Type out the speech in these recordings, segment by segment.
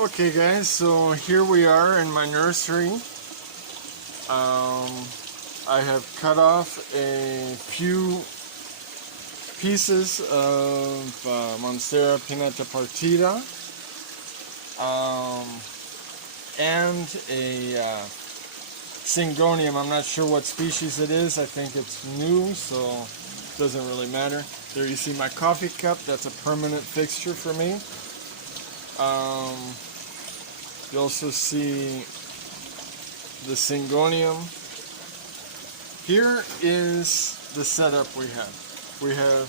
Okay guys, so here we are in my nursery. I have cut off a few pieces of Monstera pinnata partida and a Syngonium. I'm not sure what species it is. I think it's new, so it doesn't really matter. There you see my coffee cup. That's a permanent fixture for me. You also see the Syngonium. Here is the setup we have. We have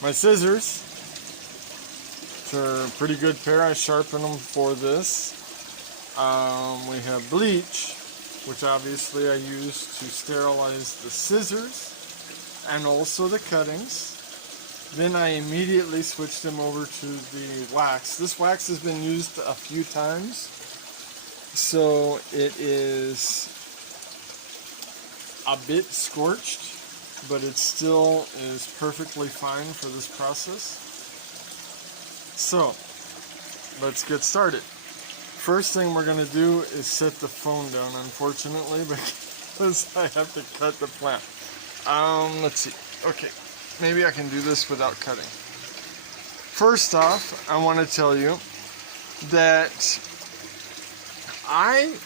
my scissors. They're a pretty good pair. I sharpen them for this. We have bleach, which obviously I use to sterilize the scissors and also the cuttings. Then I immediately switch them over to the wax. This wax has been used a few times, so it is a bit scorched, but it still is perfectly fine for this process. So, let's get started. First thing we're going to do is set the phone down, unfortunately, because I have to cut the plant. Let's see. Okay, maybe I can do this without cutting. First off, I want to tell you that I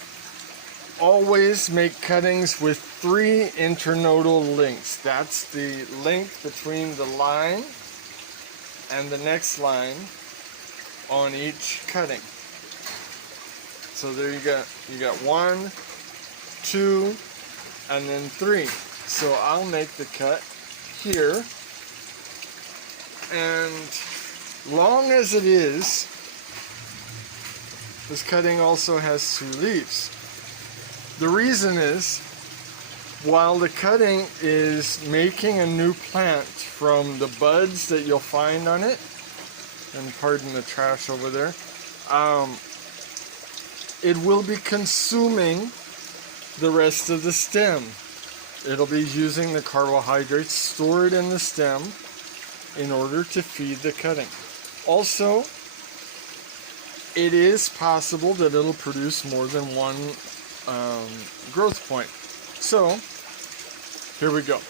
always make cuttings with 3 internodal links. That's the link between the line and the next line on each cutting. So there you got 1, 2, and then 3. So I'll make the cut here, and long as it is, this cutting also has 2 leaves. The reason is, while the cutting is making a new plant from the buds that you'll find on it, and pardon the trash over there, it will be consuming the rest of the stem. It'll be using the carbohydrates stored in the stem in order to feed the cutting. Also, it is possible that it'll produce more than one growth point. So, here we go.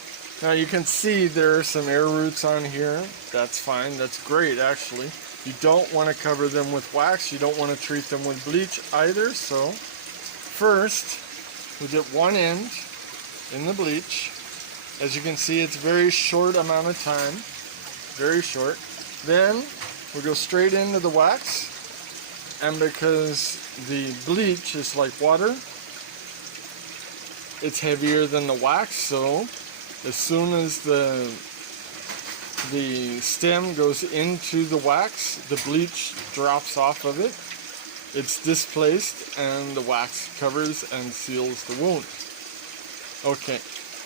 Now you can see there are some air roots on here. That's fine. That's great, actually. You don't want to cover them with wax. You don't want to treat them with bleach either. So, first, we get one end in the bleach. As you can see, it's a very short amount of time. Very short. Then, we go straight into the wax. And because the bleach is like water, it's heavier than the wax, so as soon as the stem goes into the wax, the bleach drops off of it, it's displaced, and the wax covers and seals the wound. Okay,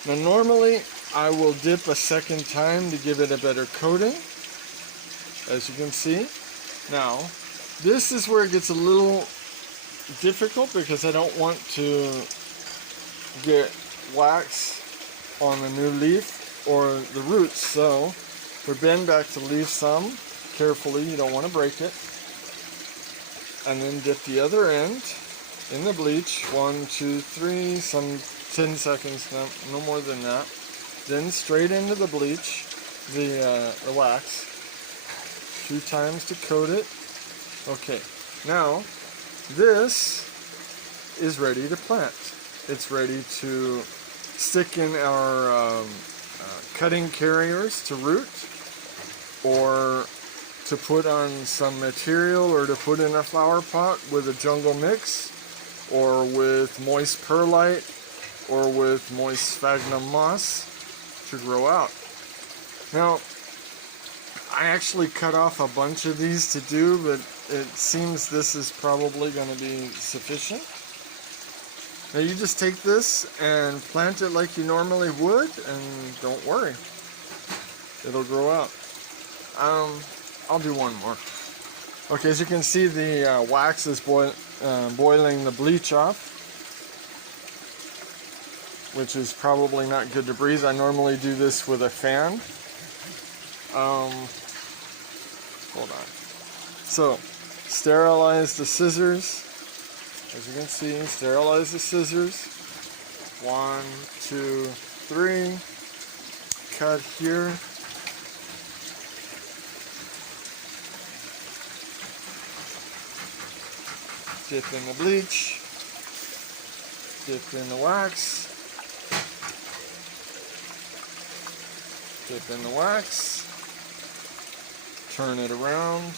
now normally I will dip a second time to give it a better coating, as you can see. Now, this is where it gets a little difficult because I don't want to get wax on the new leaf or the roots, so we bend back to leave some carefully. You don't want to break it, and then dip the other end in the bleach. 1, 2, 3, some 10 seconds, no more than that. Then straight into the bleach, the wax, 2 times to coat it. Okay, now this is ready to plant. It's ready to stick in our cutting carriers to root, or to put on some material, or to put in a flower pot with a jungle mix, or with moist perlite, or with moist sphagnum moss to grow out. Now, I actually cut off a bunch of these to do, but it seems this is probably going to be sufficient. Now you just take this and plant it like you normally would, and don't worry, it'll grow out. I'll do one more. Okay, as you can see, the wax is boiling the bleach off, which is probably not good to breathe. I normally do this with a fan. Hold on. So, sterilize the scissors. As you can see, sterilize the scissors. 1, 2, 3. Cut here. Dip in the bleach. Dip in the wax. Dip in the wax. Turn it around.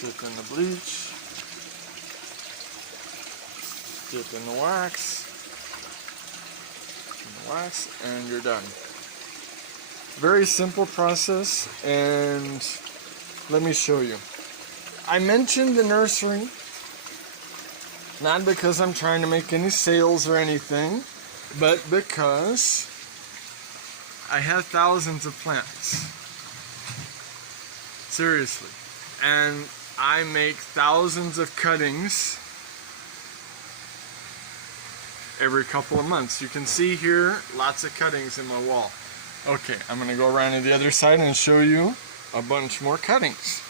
Dip in the bleach. Dip in the wax. And you're done. Very simple process, and let me show you. I mentioned the nursery, not because I'm trying to make any sales or anything, but because I have thousands of plants. Seriously. And I make thousands of cuttings every couple of months. You can see here lots of cuttings in my wall. Okay, I'm going to go around to the other side and show you a bunch more cuttings.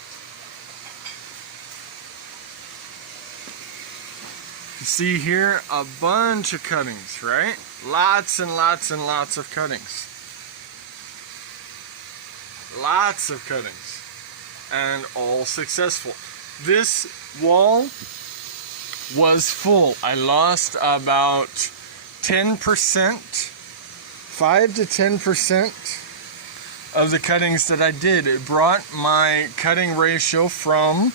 You see here a bunch of cuttings, right? Lots and lots and lots of cuttings. Lots of cuttings. And all successful. This wall was full. I lost about 10%, 5 to 10% of the cuttings that I did. It brought my cutting ratio from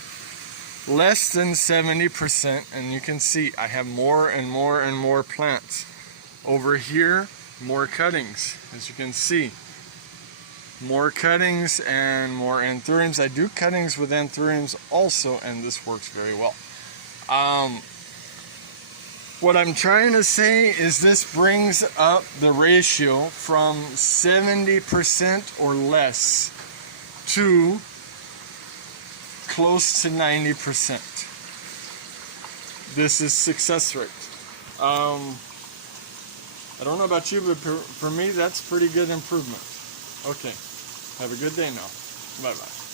less than 70%, and you can see I have more and more and more plants. Over here, more cuttings, as you can see. More cuttings and more anthuriums. I do cuttings with anthuriums also, and this works very well. What I'm trying to say is this brings up the ratio from 70% or less to close to 90%. This is success rate. I don't know about you, but for me, that's pretty good improvement. Okay, have a good day now. Bye-bye.